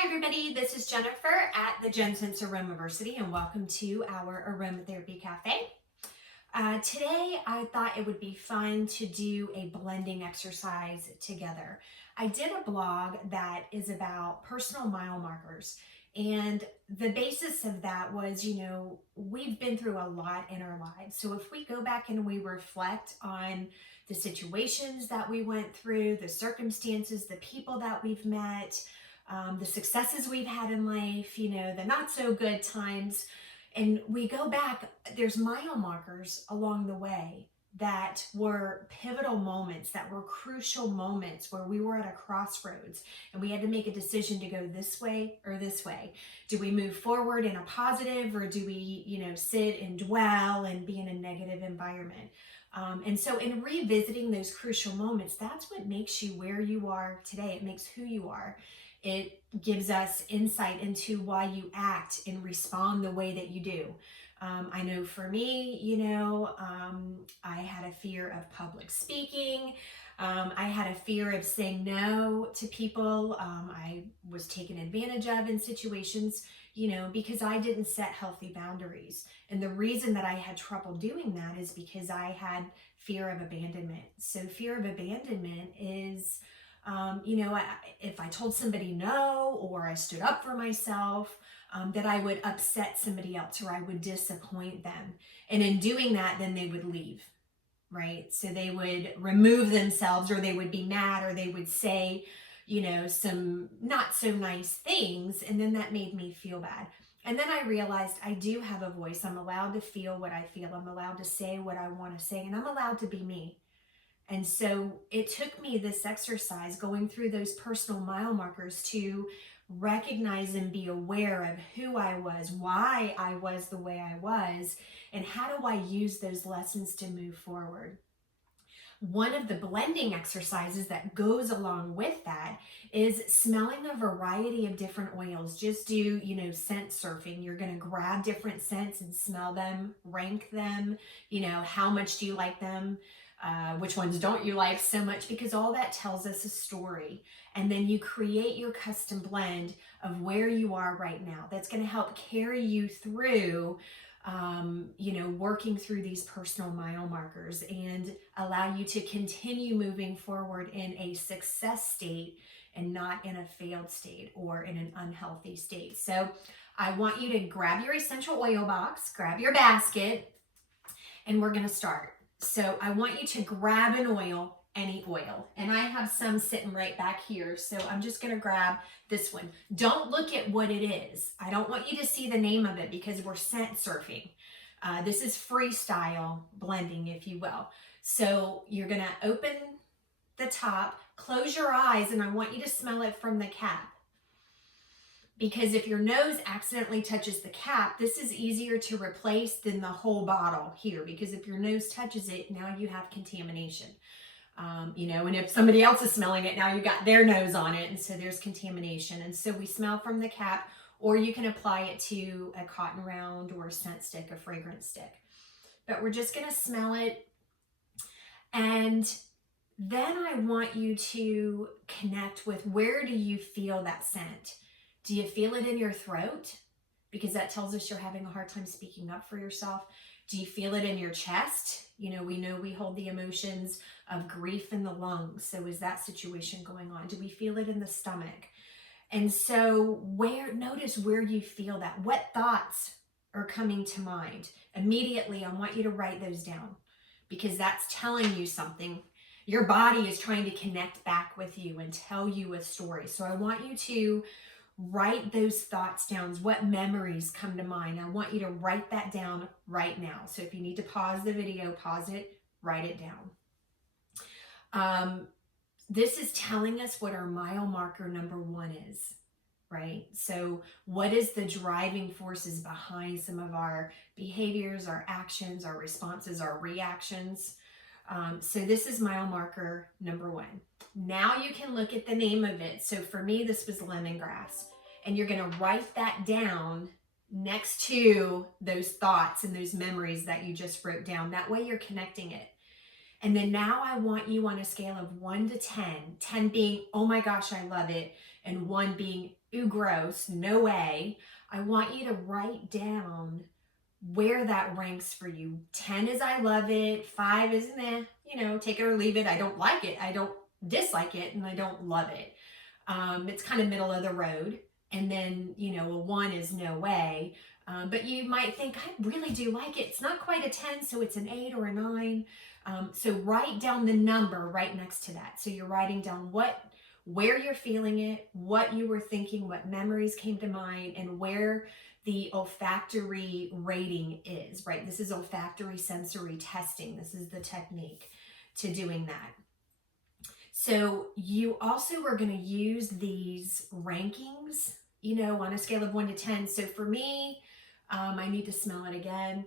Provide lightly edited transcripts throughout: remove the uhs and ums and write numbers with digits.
Hi everybody, this is Jennifer at the JennScents Aromaversity and welcome to our Aromatherapy Cafe. Today I thought it would be fun to do a blending exercise together. I did a blog that is about personal mile markers, and the basis of that was, we've been through a lot in our lives. So if we go back and we reflect on the situations that we went through, the circumstances, the people that we've met, the successes we've had in life, the not so good times, and we go back, there's mile markers along the way that were pivotal moments, that were crucial moments where we were at a crossroads and we had to make a decision to go this way or this way. Do we move forward in a positive, or do we, sit and dwell and be in a negative environment? And so in revisiting those crucial moments, that's what makes you where you are today. It makes who you are. It gives us insight into why you act and respond the way that you do. I know for me, I had a fear of public speaking. I had a fear of saying no to people. I was taken advantage of in situations, because I didn't set healthy boundaries. And the reason that I had trouble doing that is because I had fear of abandonment. So fear of abandonment is, if I told somebody no, or I stood up for myself, that I would upset somebody else or I would disappoint them. And in doing that, then they would leave, right? So they would remove themselves, or they would be mad, or they would say, some not so nice things. And then that made me feel bad. And then I realized I do have a voice. I'm allowed to feel what I feel. I'm allowed to say what I want to say, and I'm allowed to be me. And so it took me this exercise, going through those personal mile markers, to recognize and be aware of who I was, why I was the way I was, and how do I use those lessons to move forward. One of the blending exercises that goes along with that is smelling a variety of different oils. Just do, scent surfing. You're going to grab different scents and smell them, rank them, how much do you like them? Which ones don't you like so much? Because all that tells us a story. And then you create your custom blend of where you are right now. That's going to help carry you through, working through these personal mile markers, and allow you to continue moving forward in a success state and not in a failed state or in an unhealthy state. So I want you to grab your essential oil box, grab your basket, and we're going to start. So I want you to grab an oil, any oil. And I have some sitting right back here. So I'm just going to grab this one. Don't look at what it is. I don't want you to see the name of it because we're scent surfing. This is freestyle blending, if you will. So you're going to open the top, close your eyes, and I want you to smell it from the cap. Because if your nose accidentally touches the cap, this is easier to replace than the whole bottle here. Because if your nose touches it, now you have contamination. And if somebody else is smelling it, now you've got their nose on it, and so there's contamination. And so we smell from the cap, or you can apply it to a cotton round or a scent stick, a fragrance stick. But we're just going to smell it. And then I want you to connect with, where do you feel that scent? Do you feel it in your throat? Because that tells us you're having a hard time speaking up for yourself. Do you feel it in your chest? We know we hold the emotions of grief in the lungs. So is that situation going on? Do we feel it in the stomach? And so notice where you feel that. What thoughts are coming to mind? Immediately, I want you to write those down, because that's telling you something. Your body is trying to connect back with you and tell you a story. So I want you to write those thoughts down. What memories come to mind? I want you to write that down right now. So if you need to pause the video, pause it, write it down. This is telling us what our mile marker number 1 is, right? So what is the driving forces behind some of our behaviors, our actions, our responses, our reactions? So this is mile marker number 1. Now you can look at the name of it. So for me, this was lemongrass. And you're going to write that down next to those thoughts and those memories that you just wrote down. That way you're connecting it. And then now I want you on a scale of 1 to 10, 10 being, oh my gosh, I love it, and 1 being, ooh, gross, no way. I want you to write down where that ranks for you. 10 is I love it, 5 is meh, take it or leave it. I don't like it, I don't dislike it, and I don't love it. It's kind of middle of the road. And then, a 1 is no way. But you might think, I really do like it. It's not quite a 10, so it's an 8 or a 9. So write down the number right next to that. So you're writing down where you're feeling it, what you were thinking, what memories came to mind, and where the olfactory rating is, right? This is olfactory sensory testing. This is the technique to doing that. So you also are going to use these rankings, on a scale of 1 to 10. So for me, I need to smell it again.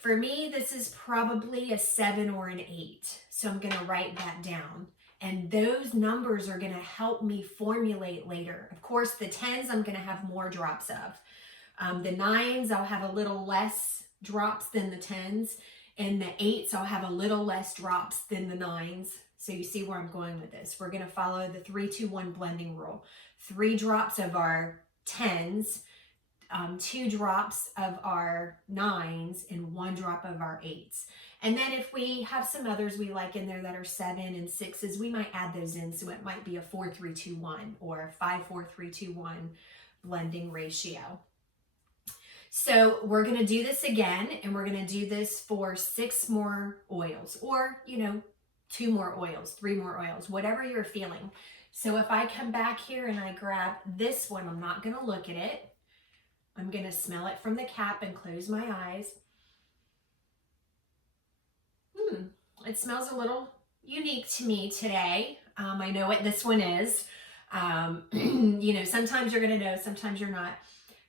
For me, this is probably a 7 or an 8. So I'm going to write that down. And those numbers are going to help me formulate later. Of course, the 10s I'm going to have more drops of. The 9s I'll have a little less drops than the 10s. And the 8s I'll have a little less drops than the 9s. So you see where I'm going with this. We're going to follow the 3-2-1 blending rule. 3 drops of our 10s, 2 drops of our 9s, and 1 drop of our 8s. And then if we have some others we like in there that are 7 and 6s, we might add those in. So it might be a 4-3-2-1 or 5-4-3-2-1 blending ratio. So we're going to do this again, and we're going to do this for 6 more oils, or, 2 more oils, 3 more oils, whatever you're feeling. So if I come back here and I grab this one, I'm not going to look at it. I'm going to smell it from the cap and close my eyes. It smells a little unique to me today. I know what this one is. Sometimes you're going to know, sometimes you're not.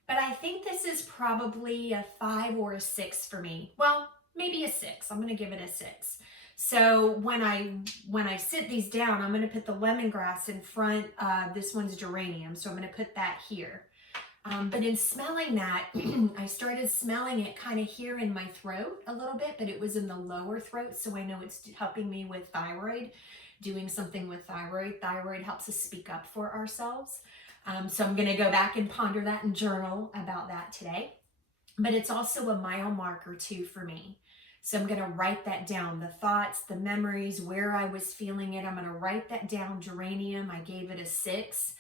But I think this is probably a 5 or a 6 for me. Well, maybe a 6. I'm going to give it a 6. So when I sit these down, I'm going to put the lemongrass in front of this one's geranium. So I'm going to put that here. But in smelling that, I started smelling it kind of here in my throat a little bit, but it was in the lower throat. So I know it's helping me with thyroid, doing something with thyroid. Thyroid helps us speak up for ourselves. So I'm going to go back and ponder that and journal about that today. But it's also a mile marker too for me. So I'm going to write that down, the thoughts, the memories, where I was feeling it. I'm going to write that down. Geranium, I gave it a 6.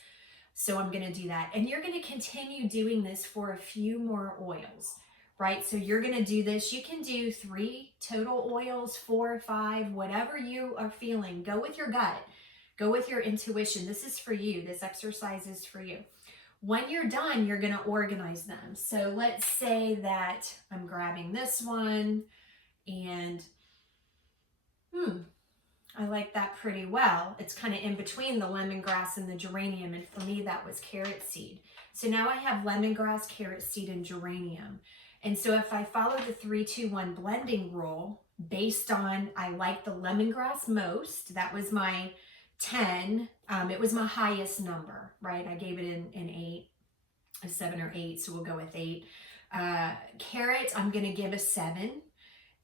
So I'm going to do that. And you're going to continue doing this for a few more oils, right? So you're going to do this. You can do 3 total oils, 4 or 5, whatever you are feeling. Go with your gut. Go with your intuition. This is for you. This exercise is for you. When you're done, you're going to organize them. So let's say that I'm grabbing this one and I like that pretty well. It's kind of in between the lemongrass and the geranium, and for me that was carrot seed. So now I have lemongrass, carrot seed, and geranium. And so if I follow the 3-2-1 blending rule based on, I like the lemongrass most, that was my 10. It was my highest number, right? I gave it an 8, a 7 or 8, so we'll go with 8. Carrot, I'm going to give a 7.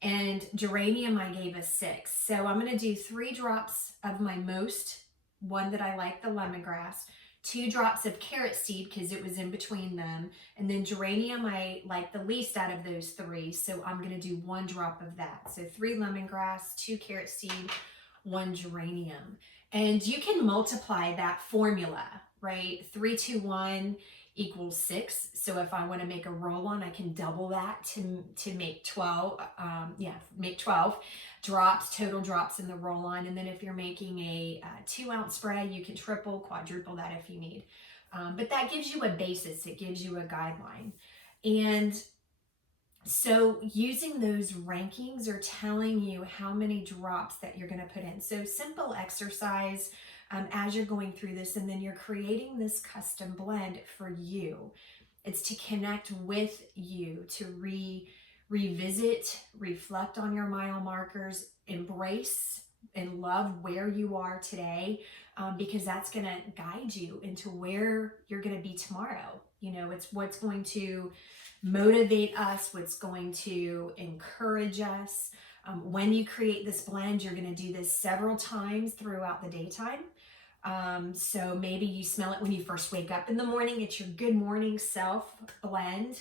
And geranium, I gave a 6. So I'm going to do 3 drops of my most, one that I like, the lemongrass, 2 drops of carrot seed because it was in between them. And then geranium, I like the least out of those 3. So I'm going to do 1 drop of that. So 3 lemongrass, 2 carrot seed, 1 geranium. And you can multiply that formula, right? 3-2-1 equals 6. So if I want to make a roll-on, I can double that to make 12. Make 12 drops, total drops in the roll-on. And then if you're making a 2-ounce spray, you can triple, quadruple that if you need. But that gives you a basis. It gives you a guideline. And so using those rankings are telling you how many drops that you're going to put in. So simple exercise as you're going through this, and then you're creating this custom blend for you. It's to connect with you, to revisit, reflect on your mile markers, embrace and love where you are today, because that's going to guide you into where you're going to be tomorrow. It's what's going to motivate us, what's going to encourage us. When you create this blend, you're going to do this several times throughout the daytime. So maybe you smell it when you first wake up in the morning. It's your good morning self blend.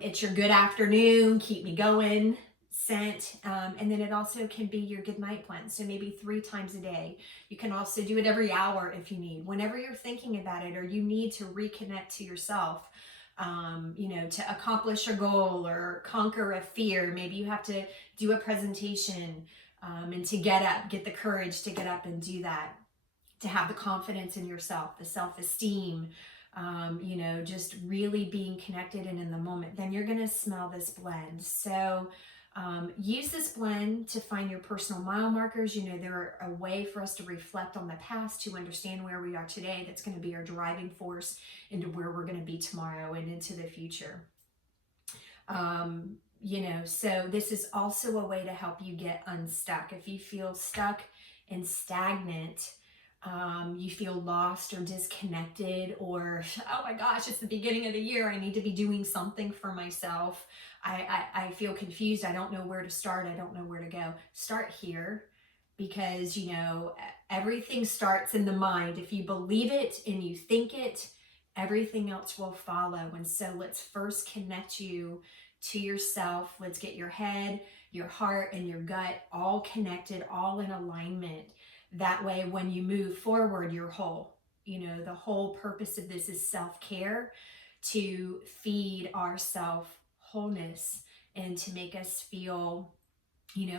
It's your good afternoon, keep me going scent. And then it also can be your good night blend. So maybe 3 times a day. You can also do it every hour if you need. Whenever you're thinking about it or you need to reconnect to yourself, to accomplish a goal or conquer a fear. Maybe you have to do a presentation, and to get the courage to get up and do that, to have the confidence in yourself, the self-esteem, just really being connected and in the moment. Then you're going to smell this blend. So use this blend to find your personal mile markers. They're a way for us to reflect on the past, to understand where we are today. That's going to be our driving force into where we're going to be tomorrow and into the future. So this is also a way to help you get unstuck. If you feel stuck and stagnant, you feel lost or disconnected, or, oh my gosh, it's the beginning of the year, I need to be doing something for myself. I feel confused. I don't know where to start. I don't know where to go. Start here, because, everything starts in the mind. If you believe it and you think it, everything else will follow. And so let's first connect you to yourself. Let's get your head, your heart, and your gut all connected, all in alignment. That way, when you move forward, you're whole. The whole purpose of this is self-care, to feed our self-wholeness and to make us feel,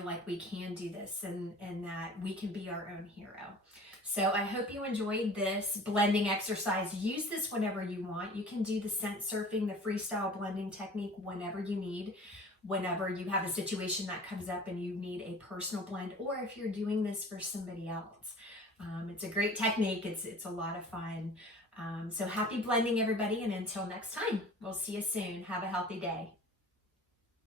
like we can do this and that we can be our own hero. So I hope you enjoyed this blending exercise. Use this whenever you want. You can do the scent surfing, the freestyle blending technique whenever you need. Whenever you have a situation that comes up and you need a personal blend, or if you're doing this for somebody else. It's a great technique. It's a lot of fun. So happy blending, everybody. And until next time, we'll see you soon. Have a healthy day.